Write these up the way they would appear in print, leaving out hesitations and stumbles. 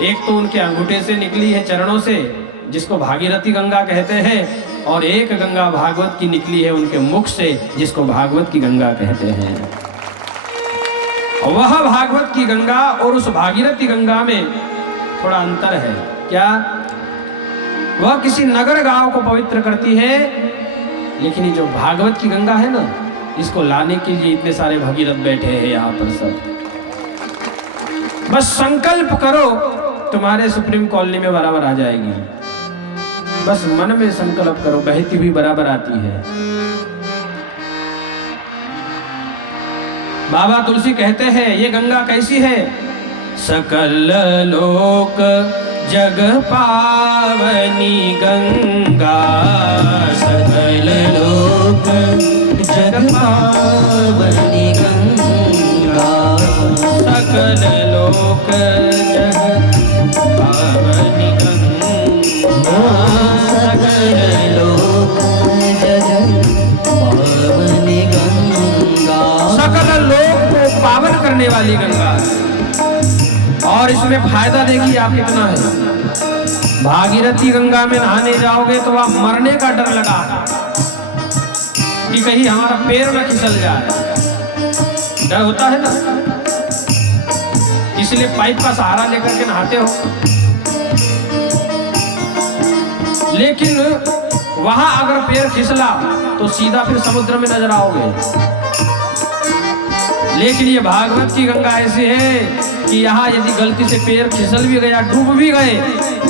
एक तो उनके अंगूठे से निकली है, चरणों से, जिसको भागीरथी गंगा कहते हैं, और एक गंगा भागवत की निकली है उनके मुख से, जिसको भागवत की गंगा कहते हैं। वह भागवत की गंगा और उस भागीरथी गंगा में थोड़ा अंतर है। क्या? वह किसी नगर गांव को पवित्र करती है, लेकिन ये जो भागवत की गंगा है ना, इसको लाने के लिए इतने सारे भगीरथ बैठे हैं यहाँ पर सब। बस संकल्प करो, तुम्हारे सुप्रीम कॉलोनी में बराबर आ जाएगी। बस मन में संकल्प करो, बहती हुई बराबर आती है। बाबा तुलसी कहते हैं ये गंगा कैसी है? सकल लोक जग पावनी गंगा, सकल लोक जग पावनी गंगा, सकल लोक जग पावनी गंगा, सकल लोक जग पावनी गंगा, सकल लोक को पावन करने वाली गंगा। और इसमें फायदा देखिए आप कितना है। भागीरथी गंगा में नहाने जाओगे तो आप मरने का डर लगा कि कहीं हमारा पैर न फिसल जाए, डर होता है ना, इसलिए पाइप का सहारा लेकर के नहाते हो। लेकिन वहां अगर पैर फिसला तो सीधा फिर समुद्र में नजर आओगे। लेकिन ये भागवत की गंगा ऐसी है कि यहाँ यदि गलती से पैर फिसल भी गया, डूब भी गए,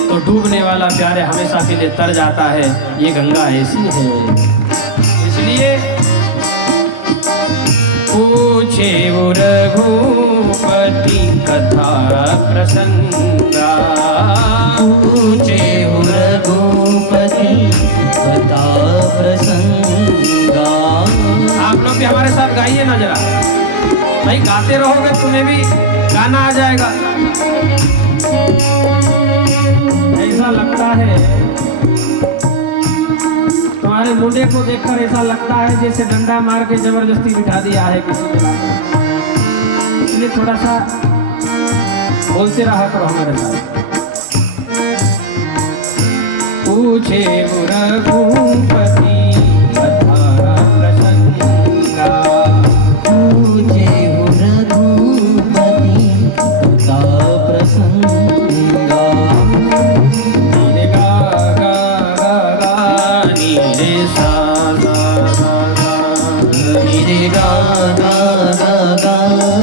तो डूबने वाला प्यारे हमेशा के लिए तर जाता है। ये गंगा ऐसी है। इसलिए पूछे वो रघुपति कथा प्रसंगा, पूछे वो रघुपति कथा प्रसंगा। आप लोग भी हमारे साथ गाइए ना जरा भाई, गाते रहोगे तुम्हें भी गाना आ जाएगा। ऐसा लगता है तुम्हारे मुंडे को देखकर, ऐसा लगता है जैसे डंडा मार के जबरदस्ती बिठा दिया है किसी के लाने। इसलिए थोड़ा सा बोलते रहा करो हमारे साथ। पूछे रघुपति कथा प्रसंगा, पूछे रघुपति कथा प्रसंगा, नीरे गा गा गा गा नीरे सा सा सा सा, नीरे गा गा गा गा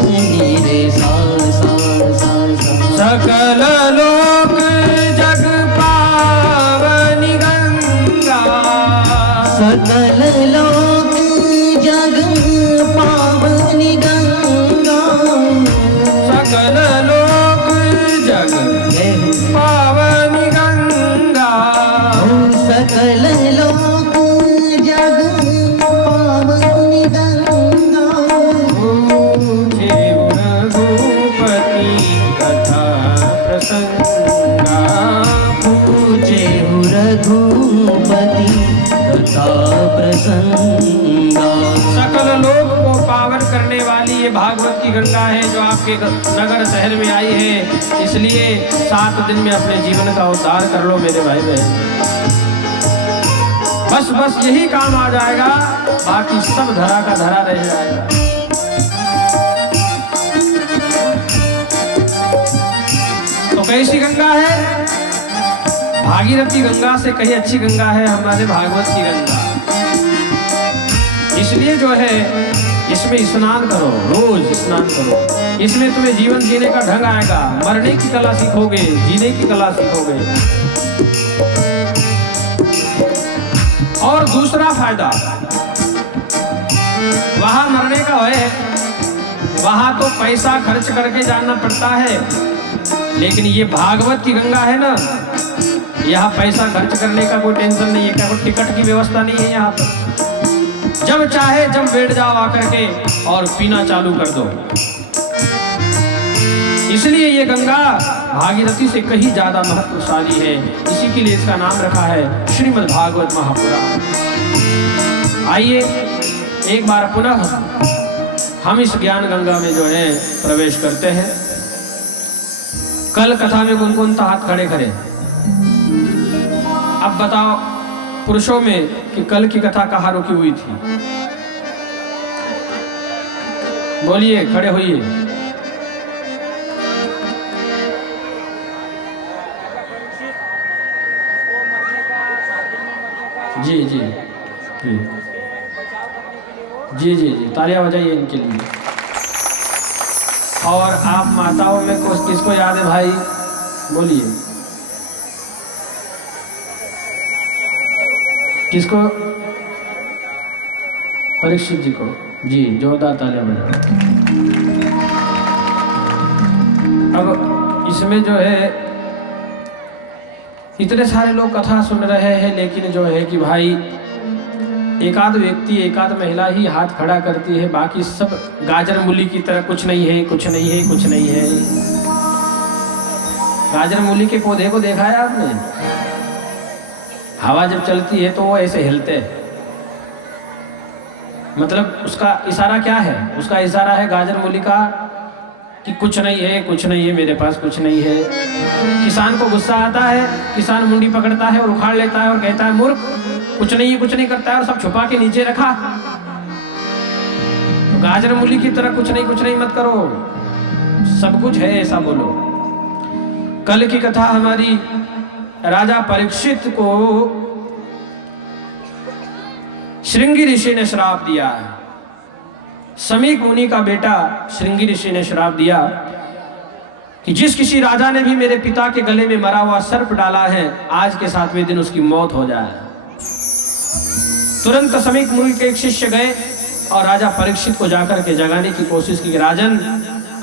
नीरे सा सा सा सा। सकल लोक जग पावनी गंगा, सकल लोक जग पावनी गंगा, सकल लोक जग पावनी गंगा, सकल लोक जग पावनी गंगा। पूछे रघुपति कथा प्रसंगा, पूछे रघुपति कथा प्रसंगा। सकल लोक को पावन करने वाली ये भागवत की गंगा है जो आपके नगर शहर में आई है। इसलिए 7 दिन में अपने जीवन का उद्धार कर लो मेरे भाई बहन। बस बस यही काम आ जाएगा, बाकी सब धरा का धरा रह जाएगा। तो कैसी गंगा है? भागीरथी गंगा से कहीं अच्छी गंगा है हमारे भागवत की गंगा। इसलिए जो है इसमें स्नान करो, रोज स्नान करो। इसमें तुम्हें जीवन जीने का ढंग आएगा, मरने की कला सीखोगे, जीने की कला सीखोगे। और दूसरा फायदा वहां मरने का है, वहां तो पैसा खर्च करके जाना पड़ता है, लेकिन ये भागवत की गंगा है ना, यहाँ पैसा खर्च करने का कोई टेंशन नहीं है, कोई टिकट की व्यवस्था नहीं है यहाँ पर। जब चाहे जब बैठ जाओ आकर के और पीना चालू कर दो। इसलिए ये गंगा भागीरथी से कहीं ज्यादा महत्वशाली है। इसी के लिए इसका नाम रखा है श्रीमद् भागवत महापुराण। आइए एक बार पुनः हम इस ज्ञान गंगा में जो है प्रवेश करते हैं। कल कथा में कौन कौन था हाथ खड़े करे? अब बताओ पुरुषों में कि कल की कथा कहाँ रुकी हुई थी? बोलिए, खड़े होइए। जी जी जी जी जी जी, तालियां बजाइए इनके लिए। और आप माताओं में किसको याद है भाई? बोलिए, किसको? परीक्षित जी को। जी, जोरदार तालियां बजाओ। अब इसमें जो है इतने सारे लोग कथा सुन रहे हैं, लेकिन जो है कि भाई एकाध व्यक्ति, एकाध महिला ही हाथ खड़ा करती है, बाकी सब गाजर मूली की तरह कुछ नहीं है, कुछ नहीं है, कुछ नहीं है। गाजर मूली के पौधे को देखा है आपने? हवा जब चलती है तो वो ऐसे हिलते हैं। मतलब उसका इशारा क्या है? उसका इशारा है गाजर मूली का कि कुछ नहीं है, कुछ नहीं है, मेरे पास कुछ नहीं है। किसान को गुस्सा आता है, किसान मुंडी पकड़ता है और उखाड़ लेता है और कहता है मूर्ख, कुछ नहीं है, कुछ नहीं करता है, और सब छुपा के नीचे रखा। तो गाजर मूली की तरह कुछ नहीं मत करो, सब कुछ है ऐसा बोलो। कल की कथा हमारी राजा परीक्षित को श्रृंगी ऋषि ने श्राप दिया है। समीक मुनि का बेटा श्रृंगी ऋषि ने श्राप दिया कि जिस किसी राजा ने भी मेरे पिता के गले में मरा हुआ सर्प डाला है, आज के 7वें दिन उसकी मौत हो जाए। तुरंत समीक मुनि के एक शिष्य गए और राजा परीक्षित को जाकर के जगाने की कोशिश की कि राजन,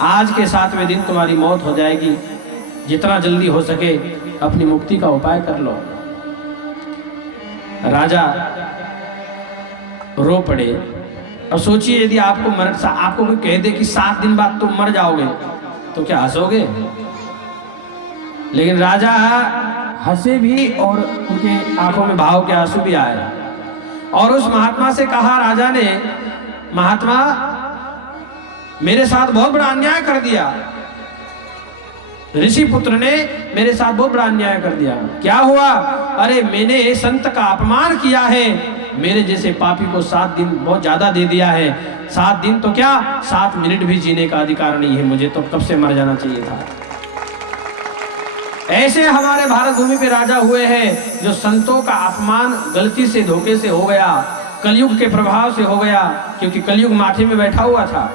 आज के 7वें दिन तुम्हारी मौत हो जाएगी, जितना जल्दी हो सके अपनी मुक्ति का उपाय कर लो। राजा रो पड़े। अब सोचिए, यदि आपको कोई कह दे कि 7 दिन बाद तुम मर जाओगे तो क्या हंसोगे? लेकिन राजा हंसे भी और उनके आंखों में भाव के आंसू भी आए। और उस महात्मा से कहा राजा ने, महात्मा मेरे साथ बहुत बड़ा अन्याय कर दिया, ऋषि पुत्र ने मेरे साथ बहुत बड़ा अन्याय कर दिया। क्या हुआ? अरे मैंने संत का अपमान किया है, मेरे जैसे पापी को 7 दिन बहुत ज्यादा दे दिया है। 7 दिन तो क्या, 7 मिनट भी जीने का अधिकार नहीं है, मुझे तो कब से मर जाना चाहिए था। ऐसे हमारे भारत भूमि पे राजा हुए हैं जो संतों का अपमान गलती से, धोखे से हो गया, कलयुग के प्रभाव से हो गया, क्योंकि कलयुग माथे में बैठा हुआ था।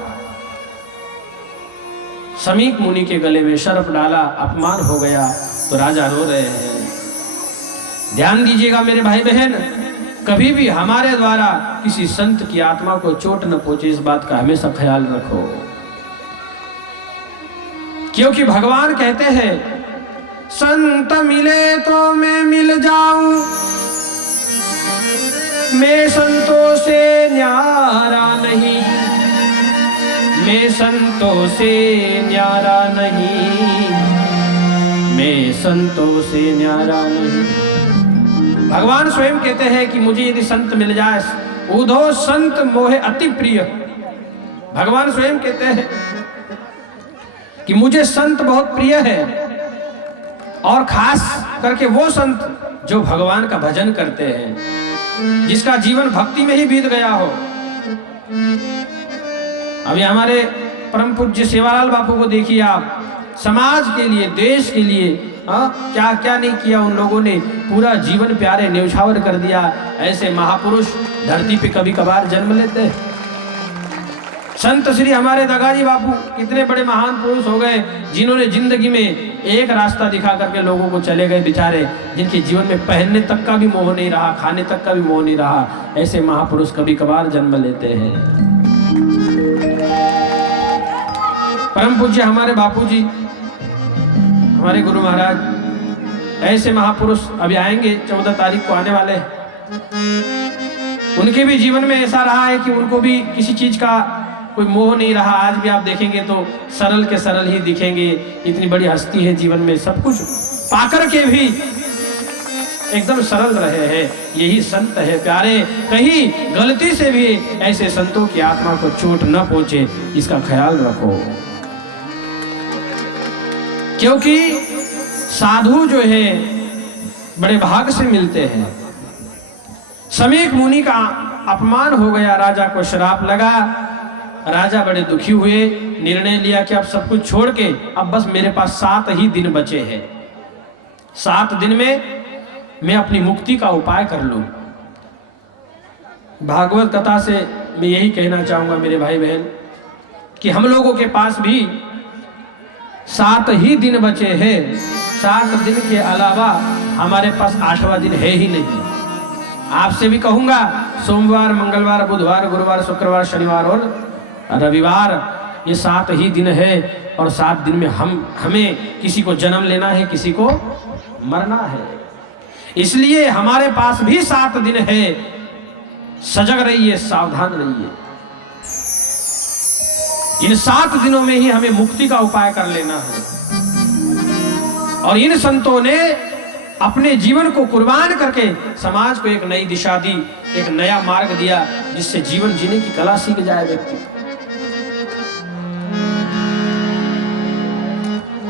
समीक मुनि के गले में सर्प डाला, अपमान हो गया, तो राजा रो रहे हैं। ध्यान दीजिएगा मेरे भाई बहन, कभी भी हमारे द्वारा किसी संत की आत्मा को चोट न पहुंचे, इस बात का हमेशा ख्याल रखो। क्योंकि भगवान कहते हैं, संत मिले तो मैं मिल जाऊं, मैं संतों से न्यारा नहीं, मैं संतों से न्यारा नहीं, मैं संतों से न्यारा नहीं। भगवान स्वयं कहते हैं कि मुझे यदि संत मिल जाए, उधो संत मोहे अति प्रिय। भगवान स्वयं कहते हैं कि मुझे संत बहुत प्रिय है, और खास करके वो संत जो भगवान का भजन करते हैं, जिसका जीवन भक्ति में ही बीत गया हो। अभी हमारे परम पूज्य सेवालाल बापू को देखिए आप, समाज के लिए, देश के लिए क्या क्या नहीं किया उन लोगों ने, पूरा जीवन प्यारे न्यौछावर कर दिया। ऐसे महापुरुष धरती पे कभी कभार जन्म लेते हैं। संत श्री हमारे दगाजी बापू कितने बड़े महान पुरुष हो गए, जिन्होंने जिंदगी में एक रास्ता दिखा करके लोगों को चले गए बेचारे, जिनके जीवन में पहनने तक का भी मोह नहीं रहा, खाने तक का भी मोह नहीं रहा। ऐसे महापुरुष कभी कभार जन्म लेते हैं। परम पूज्य हमारे बापूजी, हमारे गुरु महाराज, ऐसे महापुरुष अभी आएंगे, 14 तारीख को आने वाले। उनके भी जीवन में ऐसा रहा है कि उनको भी किसी चीज का कोई मोह नहीं रहा। आज भी आप देखेंगे तो सरल के सरल ही दिखेंगे। इतनी बड़ी हस्ती है, जीवन में सब कुछ पाकर के भी एकदम सरल रहे हैं। यही संत है प्यारे। कहीं गलती से भी ऐसे संतों की आत्मा को चोट न पहुंचे, इसका ख्याल रखो। क्योंकि साधु जो है बड़े भाग से मिलते हैं। समीक मुनि का अपमान हो गया, राजा को श्राप लगा। राजा बड़े दुखी हुए, निर्णय लिया कि अब सब कुछ छोड़ के अब बस मेरे पास 7 ही दिन बचे हैं। 7 दिन में मैं अपनी मुक्ति का उपाय कर लूं। भागवत कथा से मैं यही कहना चाहूंगा मेरे भाई बहन कि हम लोगों के पास भी 7 ही दिन बचे हैं। 7 दिन के अलावा हमारे पास 8वां दिन है ही नहीं। आपसे भी कहूंगा, सोमवार, मंगलवार, बुधवार, गुरुवार, शुक्रवार, शनिवार और रविवार, ये 7 ही दिन है। और 7 दिन में हमें किसी को जन्म लेना है, किसी को मरना है। इसलिए हमारे पास भी 7 दिन है। सजग रहिए, सावधान रहिए। इन 7 दिनों में ही हमें मुक्ति का उपाय कर लेना है। और इन संतों ने अपने जीवन को कुर्बान करके समाज को एक नई दिशा दी, एक नया मार्ग दिया, जिससे जीवन जीने की कला सीख जाए व्यक्ति।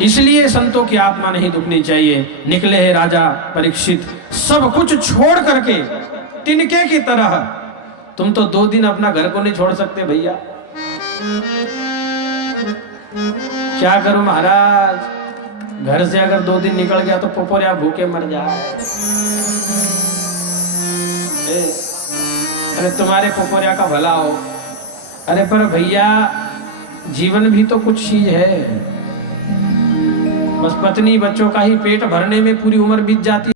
इसलिए संतों की आत्मा नहीं दुखनी चाहिए। निकले हैं राजा परीक्षित, सब कुछ छोड़ करके तिनके की तरह। तुम तो 2 दिन अपना घर को नहीं छोड़ सकते भैया। क्या करूं महाराज, घर से अगर 2 दिन निकल गया तो पोपोरिया भूखे मर जाए। अरे तुम्हारे पोपोरिया का भला हो। अरे पर भैया, जीवन भी तो कुछ चीज है। बस पत्नी बच्चों का ही पेट भरने में पूरी उम्र बीत जाती है।